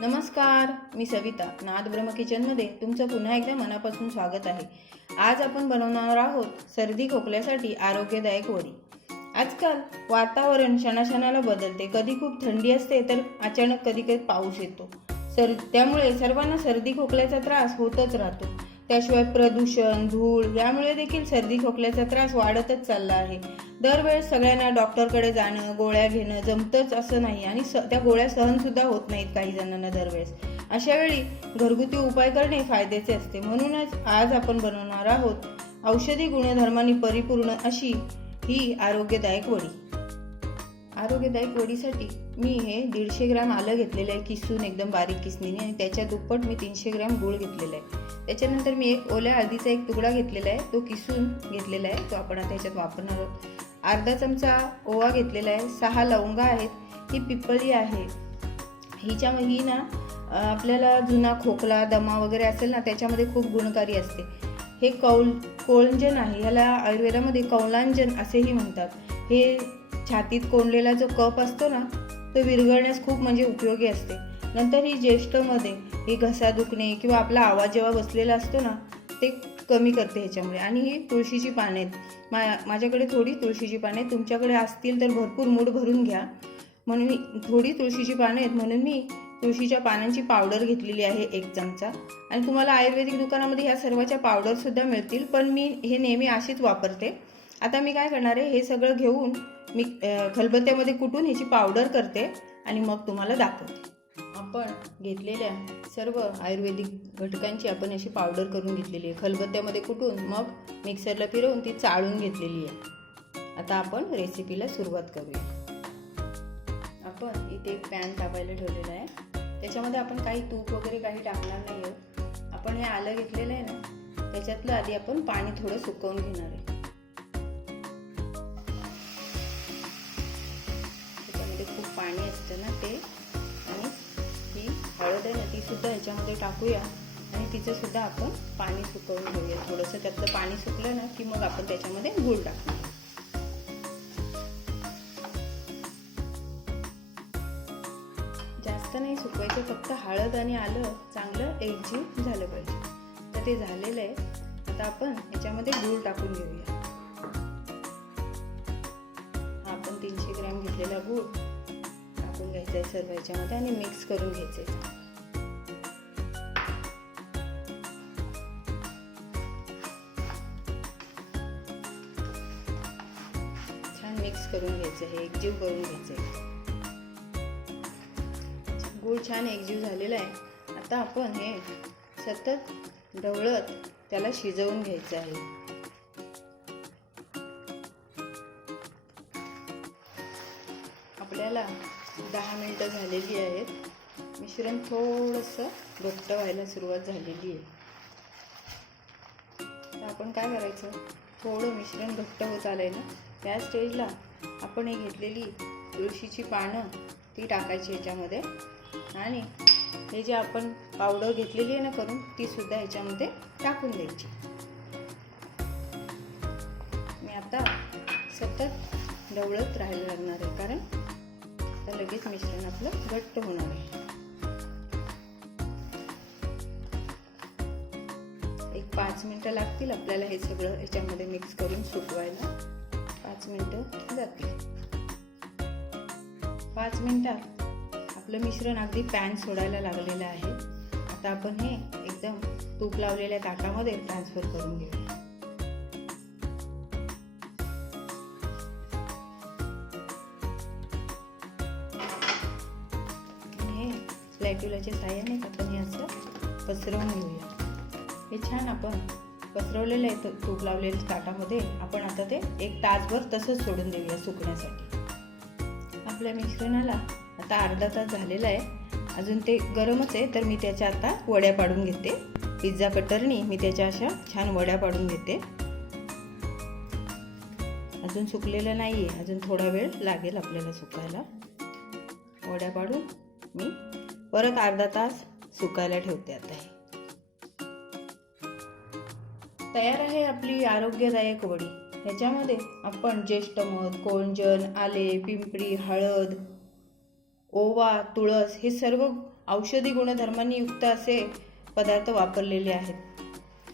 नमस्कार मी सविता. नादब्रह्म किचनमध्ये तुमचं पुन्हा एकदा मनापासून स्वागत आहे. आज आपण बनवणार आहोत सर्दी खोकल्यासाठी आरोग्यदायक वडी. आजकाल वातावरण क्षणाक्षणाला बदलते. कधी खूप थंडी असते तर अचानक कधी कधी पाऊस येतो. सर त्यामुळे सर्वांना सर्दी खोकल्याचा त्रास होतच राहतो. त्याशिवाय प्रदूषण धूळ यामुळे देखील सर्दी खोकल्याचा त्रास वाढतच चालला आहे. दरवेळेस सगळ्यांना डॉक्टरकडे जाणं गोळ्या घेणं जमतंच असं नाही आणि स त्या गोळ्या सहनसुद्धा होत नाहीत काही जणांना दरवेळेस. अशा वेळी घरगुती उपाय करणे फायद्याचे असते. म्हणूनच आज आपण बनवणार आहोत औषधी गुणधर्मांनी परिपूर्ण अशी ही आरोग्यदायक वडी. आरोग्यदायक वडीसाठी मी हे दीडशे ग्रॅम आलं घेतलेलं आहे किसून एकदम बारीक किसणीने आणि त्याच्या दुप्पट मी तीनशे ग्रॅम गूळ घेतलेला आहे. त्याच्यानंतर मी एक ओल्या हळदीचा एक तुकडा घेतलेला आहे तो किसून घेतलेला आहे तो आपण आता ह्याच्यात वापरणार आहोत. अर्धा चमचा ओवा घेतलेला आहे सहा लवंगा आहेत ही पिपळी आहे. हिच्या ही ना आपल्याला जुना खोकला दमा वगैरे असेल ना त्याच्यामध्ये खूप गुणकारी असते. हे कौल कोळंजन आहे ह्याला आयुर्वेदामध्ये कौलांजन असेही म्हणतात. हे छातीत कोंडलेला जो कप असतो ना तो विरघळण्यास खूप म्हणजे उपयोगी असते. नंतर ही ज्येष्ठमध्ये ही घसा दुखणे किंवा आपला आवाज जेव्हा बसलेला असतो ना ते कमी करते ह्याच्यामुळे. आणि ही तुळशीची पाने आहेत. मा माझ्याकडे थोडी तुळशीची पाने आहेत. तुमच्याकडे असतील तर भरपूर मूड भरून घ्या. म्हणून मी थोडी तुळशीची पानं आहेत. म्हणून मी तुळशीच्या पानांची पावडर घेतलेली आहे एक चमचा. आणि तुम्हाला आयुर्वेदिक दुकानामध्ये ह्या सर्वाच्या पावडरसुद्धा मिळतील. पण मी हे नेहमी अशीच वापरते. आता मी काय करणार आहे हे सगळं घेऊन मी खलबत्त्यामध्ये कुटून ह्याची पावडर करते आणि मग तुम्हाला दाखवते. आपण घेतलेल्या सर्व आयुर्वेदिक घटकांची आपण अशी पावडर करून घेतलेली आहे. खलबत्त्यामध्ये कुटून मग मिक्सरला फिरवून ती चाळून घेतलेली आहे. आता आपण रेसिपीला सुरुवात करूया. आपण इथे एक पॅन तापायला ठेवलेला आहे. त्याच्यामध्ये आपण काही तूप वगैरे काही टाकणार नाही आहोत आपण हे आलं घेतलेलं आहे ना त्याच्यातलं आधी आपण पाणी थोडं सुकवून घेणार आहे. पाणी ना ते. आणि ही हळद आहे ना ती सुद्धा ह्याच्यामध्ये टाकूया. आणि तिचं सुद्धा आपण पाणी सुकवून घेऊया. थोडंसं त्यातलं पाणी सुकलं ना की मग आपण त्याच्यामध्ये गूळ टाकूया जास्त नाही सुकवायचं फक्त हळद आणि आलं चांगलं एकजीव झालं पाहिजे. तर ते झालेलं आहे. आता आपण याच्यामध्ये गूळ टाकून घेऊया. आपण तीनशे ग्रॅम घेतलेला गूळ. टाकून घ्यायचं आहे सर्व याच्यामध्ये आणि मिक्स करून घ्यायचं आहे छान मिक्स करून घ्यायचं आहे एकजीव करून घ्यायचं आहे गूळ छान एकजीव झालेला आहे. आता आपण हे सतत ढवळत त्याला शिजवून घ्यायचं आहे. आपल्याला दहा मिनटं झालेली आहेत. मिश्रण थोडंसं घट्ट व्हायला सुरुवात झालेली आहे. तर आपण काय करायचं? थोडं मिश्रण घट्ट होत आलं आहे ना त्या स्टेजला आपण हे घेतलेली तुळशीची पानं ती टाकायची ह्याच्यामध्ये. आणि हे जे आपण पावडर घेतलेली आहे ना करून ती सुद्धा ह्याच्यामध्ये टाकून द्यायची. मी आता सतत ढवळत राहायला लागणार आहे कारण आता लगेच मिश्रण आपलं घट्ट होणार आहे. एक पाच मिनटं लागतील आपल्याला हे सगळं ह्याच्यामध्ये मिक्स करून सुकवायला. पाच मिनटं जातील. पाच मिनटात आपलं मिश्रण अगदी पॅन सोडायला लागलेलं आहे. आता आपण हे एकदम तूप लावलेल्या ताटामध्ये ट्रान्सफर करून घेऊया. स्लॅट्युलाच्या साह्याने आपण हे असं पसरवून घेऊया. हे छान आपण पसरवलेलं आहे तूप लावलेल्या ताटामध्ये. आपण आता ते एक तासभर तसंच सोडून देऊया सुकण्यासाठी. आपल्या मिश्रणाला आता अर्धा तास झालेला आहे. अजून ते गरमच आहे तर मी त्याच्या आता वड्या पाडून घेते. पिझ्झा कटरनी मी त्याच्या अशा छान वड्या पाडून घेते. अजून सुकलेलं नाही आहे अजून थोडा वेळ लागेल आपल्याला सुकायला. वड्या पाडून मी परत अर्धा तास सुकायला ठेवते आता हे. तयार आहे आपली आरोग्यदायक वडी. ह्याच्यामध्ये आपण ज्येष्ठ मध कोळंजन आले पिंपरी हळद ओवा तुळस हे सर्व औषधी गुणधर्मांनी युक्त असे पदार्थ वापरलेले आहेत.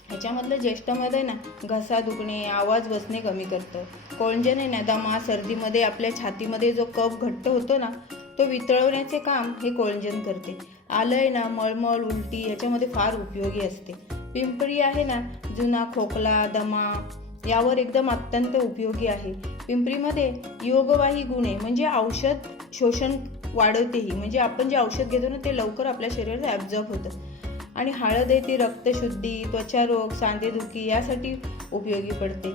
ह्याच्यामधलं ज्येष्ठमध्ये ना घसा दुखणे आवाज बसणे कमी करतं. कोळंजन आहे ना दमा सर्दीमध्ये आपल्या छातीमध्ये जो कफ घट्ट होतो ना तो वितळवण्याचे काम हे कोळंजन करते. आलं आहे ना मळमळ उलटी ह्याच्यामध्ये फार उपयोगी असते. पिंपरी आहे ना जुना खोकला दमा यावर एकदम अत्यंत उपयोगी आहे. पिंपरीमध्ये योगवाही गुणे म्हणजे औषध शोषण वाढवतेही. म्हणजे आपण जे औषध घेतो ना ते लवकर आपल्या शरीरात ॲब्झॉर्ब होतं. आणि हळद आहे ती रक्तशुद्धी त्वचारोग सांधेदुखी यासाठी उपयोगी पडते.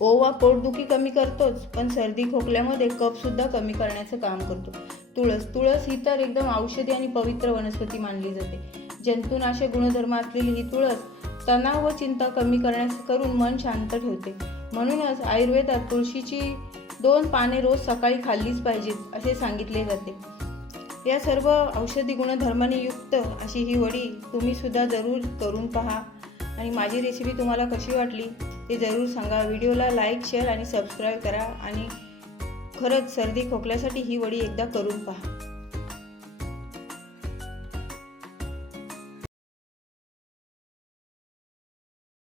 ओवा पोटदुखी कमी करतोच पण सर्दी खोकल्यामध्ये कपसुद्धा कमी करण्याचं काम करतो. तुळस तुळस ही तर एकदम औषधी आणि पवित्र वनस्पती मानली जाते. जंतुनाशक गुणधर्म असलेली ही तुळस तणाव व चिंता कमी करण्यास करून मन शांत ठेवते. म्हणूनच आयुर्वेदात तुळशीची दोन पाने रोज सकाळी खाल्लीच पाहिजेत असे सांगितले जाते. या सर्व औषधी गुणधर्माने युक्त अशी ही वडी तुम्ही सुद्धा जरूर करून पहा. आणि माझी रेसिपी तुम्हाला कशी वाटली? ते जरूर सांगा. व्हिडिओला लाईक शेअर आणि सबस्क्राईब करा आणि खरंच सर्दी खोकल्यासाठी ही वडी एकदा करून पहा.